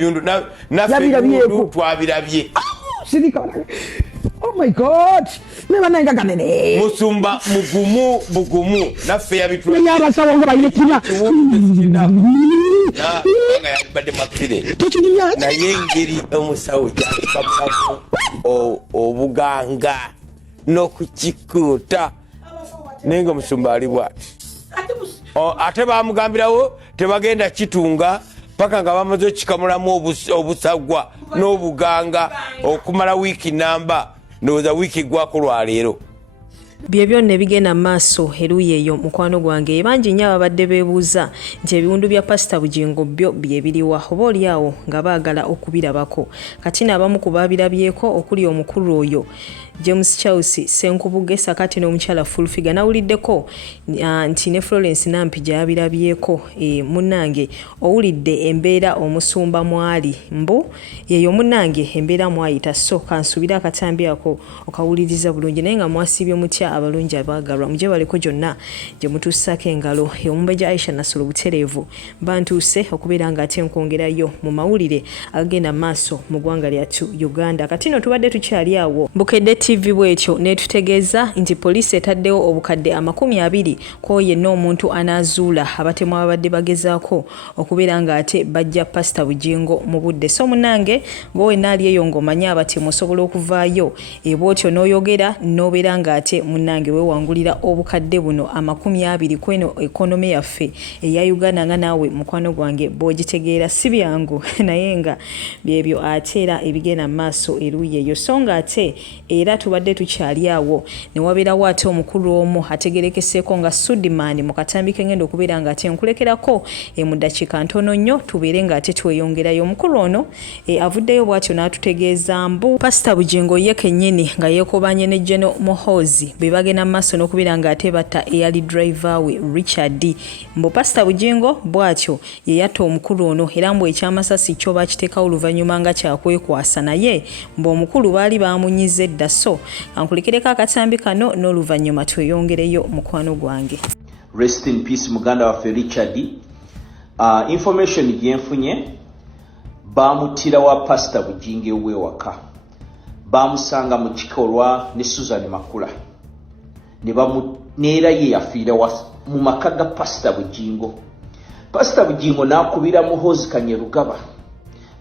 ebyundu naffe twabirabye. Oh my God! Never nanga kanene. Musumba bugumu naffe yabitwa. Nyaba sawo ngo bayekina. Nga yabadde makire. Tokinya. Na yengeri omusawo kyakapako obuganga n'okukikuuta. Nenga musumba ali bwati. Ate bamugambirawo tebagenda kitunga paka nga bamaze kikamulamu obusagwa n'obuganga okumala wiiki namba ndowooza wiiki gwako lwaleero. Bye byonna bigenda maaso eruuyi eyo mukwano gwange bangi nnyo ababadde beebuuza nti ebiwundu bya Pastor Bujingo byo bye biriwa oba oli awo nga baagala okubirabako kati n'abamu ku baabirabyeko okuli omukulu oyo James Chelsea Senkubuge sakati n'omukyala Fulfiga nawuliddeko nti ne Florence Nampi gyabirabyeko munnange owulidde embeera omusumba mwali mbu yeyo munnange embeera mwayita so kansubira akatambi ako okawuliriza bulungi naye nga mwasibye mutya abalungi abaagalwa muje baleko gyonna gye mutuusako engalo Omumbejja Aisha Nasolo butereevu bantuuse okubeera nga ate nkwongerayo mu mawulire agenda maaso mu ggwanga lyattu Uganda kati no tubadde tukyali awo Bukedde TV bwetyo netutegeeza nti poliisi etaddewo obukadde 20 ko yenna omuntu anaazuula abatemu abadde bagezaako okubeera nga ate bajja Pastor Bujingo mu budde so munnange ngowe naali eyo ng'omanya abatemu osobola okuvaayo bwotyo n'oyogera n'obeera nga ate munnange weewangulira obukadde buno 20 kweno ekonome yaffe eya Uganda nga naawe mukwano gwange bw'ogitegeera si byangu naye nga byebyo ate era ebigenda maaso eruuyi eyo so nga ate era tubadde tukyali awo ne wabeerawo ate omukulu omu ategerekeseeko nga Sudiman mu katambi kengenda okubeera nga ate nkulekerako mu ddakiika ntono nnyo tubeere nga ate tweyongerayo omukulu ono avuddeyo bw'atyo n'atutegeeza mbu Pastor Bujingo ye kennyini nga yeekobanye ne General Muhoozi be bagenda mu maaso n'okubeera nga ate batta eyali driver we Richard mbu Pastor Bujingo bw'atyo ye yatta omukulu ono era mbu ekyamasasi kyo bakiteekawo oluvannyuma nga kyakwekwasa naye mbu omukulu baali baamunyize dda so ankulekereko akatambi kano n'oluvannyuma tweyongereyo mukwano gwange. Rest in peace muganda waffe Richard. Information gyenfunye baamutira wa Pastor Bujingo ewe waka baamusanga mu kikolwa ne Susan Makula neera ye yafiira mu maka ga Pastor Bujingo. Pastor Bujingo n'akubira Muhoozi Kanyerugaba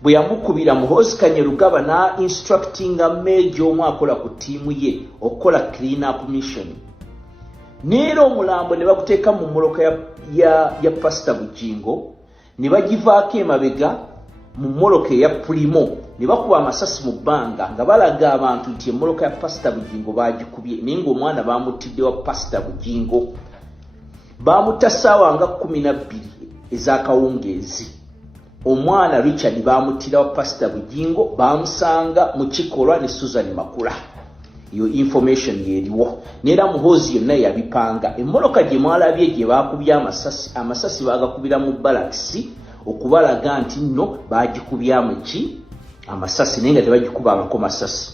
bwe yamukubira Muhoozi Kanyerugaba na instructinga major omu akola ku tiimu ye okukola clean up mission neera omulambo ne baguteeka mu mmoloka ya Pastor Bujingo ne bagivaako emabega mu mmoloka eya Primo ne bakuba amasasi mu bbanga nga balaga abantu nti emmoloka ya Pastor Bujingo baagikubye naye ng'omwana baamutidde wa Pastor Bujingo baamutta ssaawa nga 12 ez'akawungeezi. Omwana Richard baamutira wa Pastor Bujingo baamusanga mu kikolwa ne Susan Makula. Iyo information yeriwo neera Muhoozi yonna yabipanga emmoloka gye mwalabye gye baakubya amasasi baagakubira mu balakisi okubalaga nti nno baagikubyamu ki amasasi naye nga tebagikubangako masasi.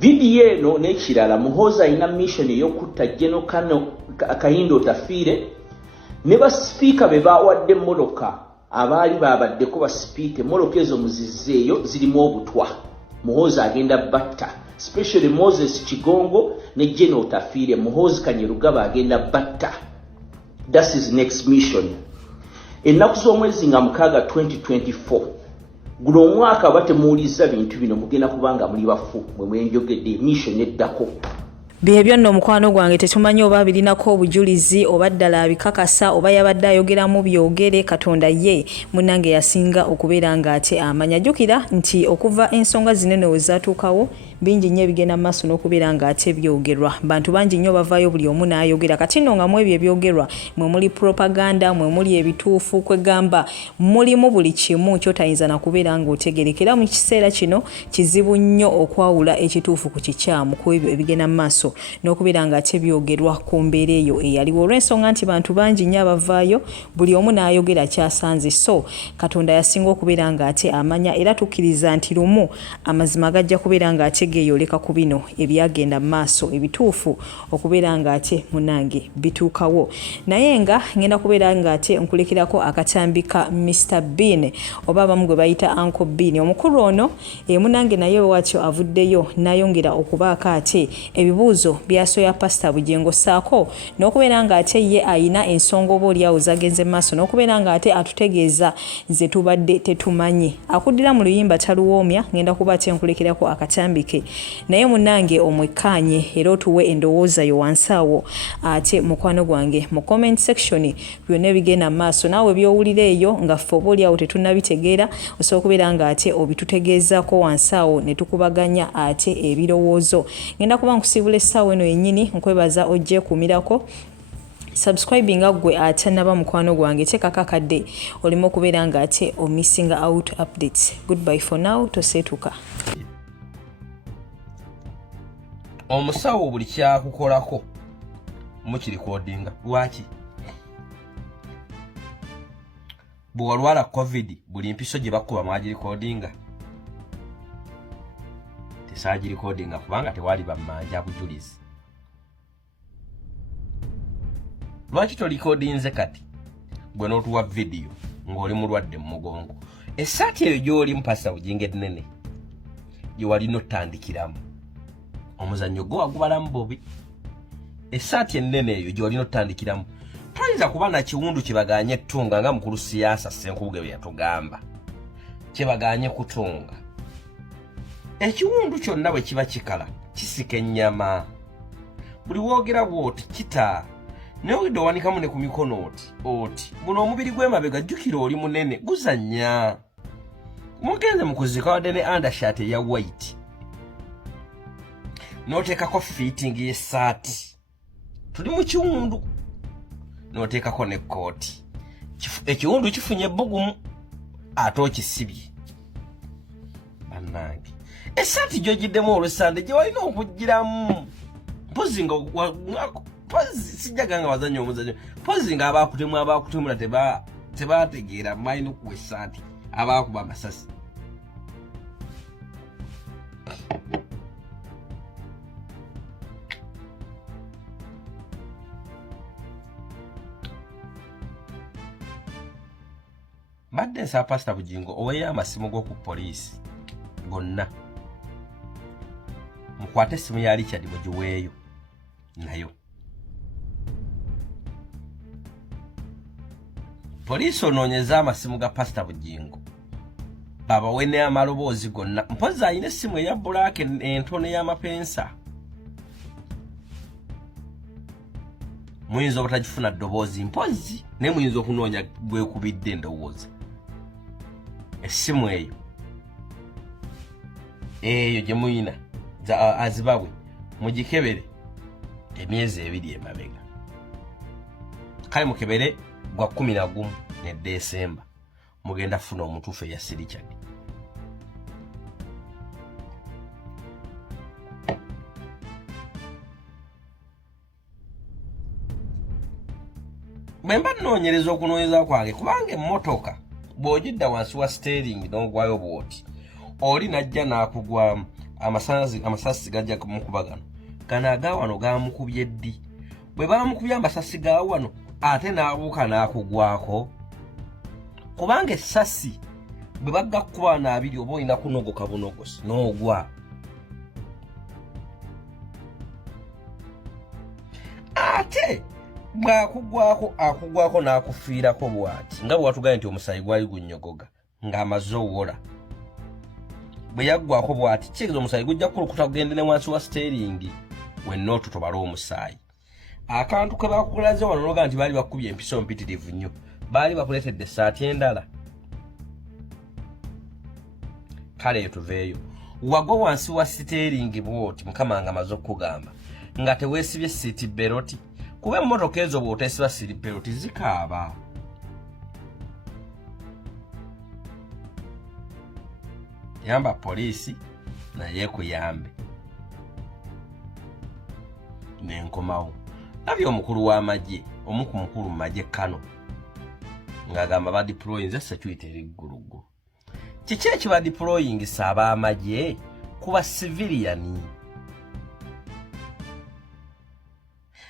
Vidiyo eno n'ekirala Muhoozi alina mission ey'okutta General Kayindo Tafiire ne basipiika be baawadde emmoloka abaali babaddeko basipiike emmoloka ezo muzizzeeyo zirimu obutwa Muhoozi agenda batta especially Moses Kigongo ne General Tafiire Muhoozi Kanyerugaba agenda batta. That is next mission. Ennaku z'omwezi nga 6 2024 guno omwaka batemuwuliza bintu bino mugenda kubanga muli bafu mwe mwenjogedde mission eddako. Byebyo nno mukwano gwange tetumanyi oba birinako obujulizi oba ddala abikakasa oba yabadde ayogeramu byogere Katonda ye munnange yasinga okubeera nga ate amanya. Jjukira nti okuva ensonga zinene we zaatuukawo bingi nnyo ebigenda maaso n'okubeera nga ate byogerwa. Bantu bangi nnyo bavaayo buli omu n'ayogera kati nno nga mu ebyo ebyogerwa mwe muli propaganda mwe muli ebituufu kwegamba mulimu buli kimu kyotayinza na kubeera ng'otegerekera mu kiseera kino kizibu nnyo okwawula ekituufu ku kikyamu ku ebyo ebigenda maaso n'okubeera nga ate byogerwa ku mbeera eyo eyaliwo olw'ensonga nti bantu bangi nnyo abavaayo buli omu n'ayogera kyasanze so Katonda yasinga okubeera nga ate amanya era tukkiriza nti lumu amazima gajja kubeera nga ate tegeeyoleka ku bino ebyagenda mu maaso ebituufu okubeera nga ate munange bituukawo. Naye nga ngenda kubeera nga ate nkulekirako akatambi ka Mr. Bean oba abamu gwe bayita Uncle Bean. Omukulu ono munange naye bwatyo avuddeyo n'ayongera okubaako ate ebibuuzo byasoya Pastor Bujingo saako n'okubeera nga ate ye ayina ensonga oba oliawo zagenze mu maaso n'okubeera nga ate atutegeeza ze tubadde tetumanyi. Akuddira mu luyimba taluwoomya, ngenda kuba ate nkulekirako akatambi ke. Naye munange omwekkaanye era otuwe endowooza yo wansi awo ate mukwano gwange mu comment section byonna ebigenda mu maaso naawe byowulira eyo nga ffe oba oliawo tetunnabitegeera osobola okubeera nga ate obitutegeezaako wansi awo ne tukubaganya ate ebirowoozo. Ngenda kuba nkusiibula essaawa eno yennyini nkwebaza ojjeekuumirako subscribing gwe ate naba mukwano gwange tekaka kadde olimo okubeera nga ate o missing out updates. Goodbye for now, toseetuka. Omusawo buli kyakukolako mukirikodinga lwaki? Bw'olwala covid buli mpiso gye bakuba mwagirikodinga? Tesaagirikodinga kubanga tewali bammanja Obujulizi. Lwaki tolikodinze kati gwe n'otuwa video ng'oli mulwadde mu mugongo? Essaati eyo gy'oli mu Pastor Bujingo ennene gye walina otandikiramu omuzannyo gwo wagubalamu bobi. Essaati ennene eyo gye walina otandikiramu. Toyinza kuba na kiwundu kibaganye ettunga nga mukulu siyaasa Ssenkubuge bwe yatugamba kibaganye kutunga. Ekiwundu kyonna bwe kiba kikala kisika ennyama. Buli woogera bw'oti kita naye ogidde owanikamu ne ku mikono oti guno omubiri gw'emabega jjukira oli munene guzannya. Mugenze mu kuzika wadde ne undershirt eya white n'oteekako fitting y'essaati tuli mu kiwundu n'oteekako n'ekkooti. Ekiwundu kifunye ebbugumu ate okisibye. Bannange essaati gy'ogiddemu olwesande gye walina okugiramu mpozi nga pozi sijaga nga wazannya omuzannyo pozi nga abaakutemula tebaategeera mayina okuwa essaati abaakuba amasasi. Badde nsaba Pastor Bujingo oweeyo amasimu g'oku poliisi gonna mukwate essimu ya Richard mugiweeyo nayo. Poliisi onoonyeza amasimu ga Pastor Bujingo babawe n'amaloboozi gonna. Mpozi alina essimu eya bbulaaka entono y'amapensa. Muyinza obutagifuna ddoboozi mpozi naye muyinza okunoonya gwekubidde endowooza. Essimu eyo gye muyina azibawe mugikebere emyezi 2 emabega. Kale mukebere gwa 11 ne Desemba mugenda funa omutuufu eya Richard. Bwe mba nnoonyereza okunoonyeza kwange kubanga emmotoka bw'ogidda wansi wa steering n'ogwayo bw'oti oli najja n'akugwa amasasi gajja kumukubagano gano agawano gaamukubye ddi. Bwe baamukubye amasasi ga wano ate n'abuuka n'akugwako kubanga essasi bwe baggakuba n'abiri oba olina kunogoka bunogosi n'ogwa. Ate akugwako n'akufiirako bw'ati nga bw'atugambye nti omusaayi gwali gunnyogoga ng'amaze owola. Bwe yaggwako bw'ati kitegeeza omusaayi gujja kukulukuta kugende ne wansi wa steering wenna otutobala omusaayi. Akantu ke bakulaze wano n'oga nti baali bakubye empiso mpitirivu nnyo baali bakuleetedde essaati endala. Kale tuveeyo wagwa wansi wa steering bw'oti mukama nga amaze okugamba nga teweesibye seat belt kuba emmotoka ezo bw'oteesiba seat belt zikaaba. Yamba poliisi naye kuyambe n'enkomawo. Labye omukulu w'amagye omu ku mukulu mu magye Kakano ng'agamba ba deploying security erigguluggulu. Kiki ekiba deploying ab'amagye kuba civilian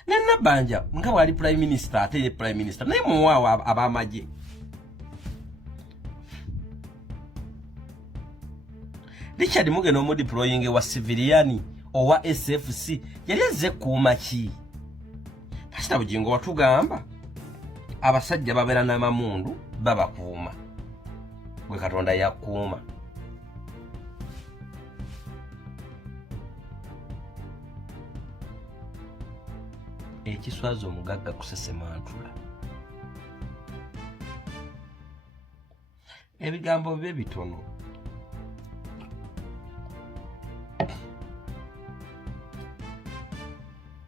nena banja nga wali prime minister ate prime minister naye muwaawo ab'amagye Richard Mugeno mu deploying wa civilian owa SFC yali azze kuuma ki Pastor Bujingo watugamba abasajja babeera n'amamundu babakuuma bwe Katonda yakuuma ekiswaza omugagga kusesemantula ebigambo bibe bitono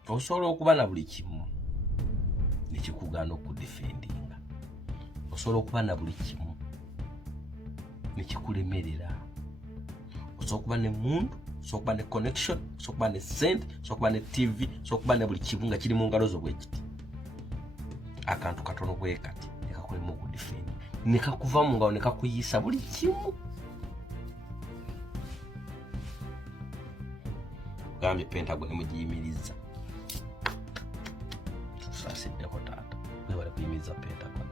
osobola okuba na buli kimu nekikugaana okudefendinga osobola okuba na buli kimu nekikulemerera osobola okuba ne muntu osobola okuba ne connection osobola okuba ne sente osobola okuba ne TV osobola okuba ne buli kimu nga kiri mu ngalo zo bwekiti akantu katono bwe kati nekakulema okudefendi nekakuva mu ngalo nekakuyisa buli kimu gambye Pentagon emugiyimiriza tusaasiddeko taata webale kuyimiriza Pentagon